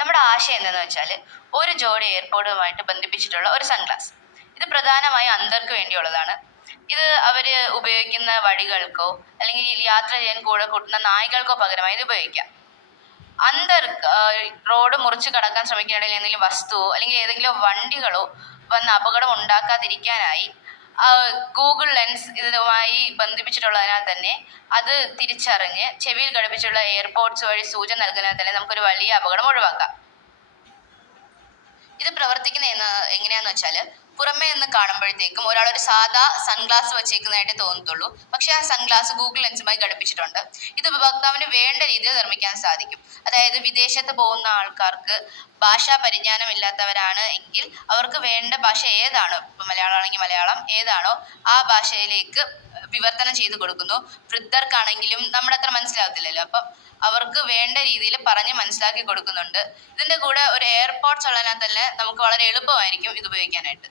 നമ്മുടെ ആശയം എന്താണെന്ന് വെച്ചാൽ ഒരു ജോഡി എയർപോഡുമായിട്ട് ബന്ധിപ്പിച്ചിട്ടുള്ള ഒരു സൺഗ്ലാസ്. ഇത് പ്രധാനമായും അന്ധർക്ക് വേണ്ടിയുള്ളതാണ്. ഇത് അവര് ഉപയോഗിക്കുന്ന വഴികൾക്കോ അല്ലെങ്കിൽ യാത്ര ചെയ്യാൻ കൂടെ കൂട്ടുന്ന നായ്ക്കൾക്കോ പകരമായി ഇത് ഉപയോഗിക്കാം. അന്ധർക്ക് റോഡ് മുറിച്ച് കടക്കാൻ ശ്രമിക്കുന്നിടയിൽ എന്തെങ്കിലും വസ്തുവോ അല്ലെങ്കിൽ ഏതെങ്കിലും വണ്ടികളോ വന്ന് അപകടം ഉണ്ടാക്കാതിരിക്കാനായി ഗൂഗിൾ ലെൻസ് ഇതുമായി ബന്ധിപ്പിച്ചിട്ടുള്ളതിനാൽ തന്നെ അത് തിരിച്ചറിഞ്ഞ് ചെവിയിൽ ഘടിപ്പിച്ചുള്ള എയർപോഡ്സ് വഴി സൂചന നൽകുന്നതിനാൽ തന്നെ നമുക്കൊരു വലിയ അപകടം ഒഴിവാക്കാം. ഇത് പ്രവർത്തിക്കുന്ന എങ്ങനെയാന്ന് വെച്ചാൽ പുറമേ നിന്ന് കാണുമ്പോഴത്തേക്കും ഒരാൾ ഒരു സാധാ സൺഗ്ലാസ് വെച്ചേക്കുന്നതായിട്ട് തോന്നത്തുള്ളൂ. പക്ഷെ ആ സൺഗ്ലാസ് ഗൂഗിൾ ലെൻസുമായി ഘടിപ്പിച്ചിട്ടുണ്ട്. ഇത് ഉപഭോക്താവിന് വേണ്ട രീതിയിൽ നിർമ്മിക്കാൻ സാധിക്കും. അതായത് വിദേശത്ത് പോകുന്ന ആൾക്കാർക്ക് ഭാഷാ പരിജ്ഞാനം ഇല്ലാത്തവരാണ് എങ്കിൽ അവർക്ക് വേണ്ട ഭാഷ ഏതാണോ, ഇപ്പം മലയാളമാണെങ്കിൽ മലയാളം ഏതാണോ ആ ഭാഷയിലേക്ക് വിവർത്തനം ചെയ്ത് കൊടുക്കുന്നു. വൃദ്ധർക്കാണെങ്കിലും നമ്മുടെ അത്ര മനസ്സിലാകത്തില്ലല്ലോ, അപ്പം അവർക്ക് വേണ്ട രീതിയിൽ പറഞ്ഞ് മനസ്സിലാക്കി കൊടുക്കുന്നുണ്ട്. ഇതിൻ്റെ കൂടെ ഒരു എയർപോഡ്സ് ഉള്ളതിനാൽ തന്നെ നമുക്ക് വളരെ എളുപ്പമായിരിക്കും ഇത് ഉപയോഗിക്കാനായിട്ട്.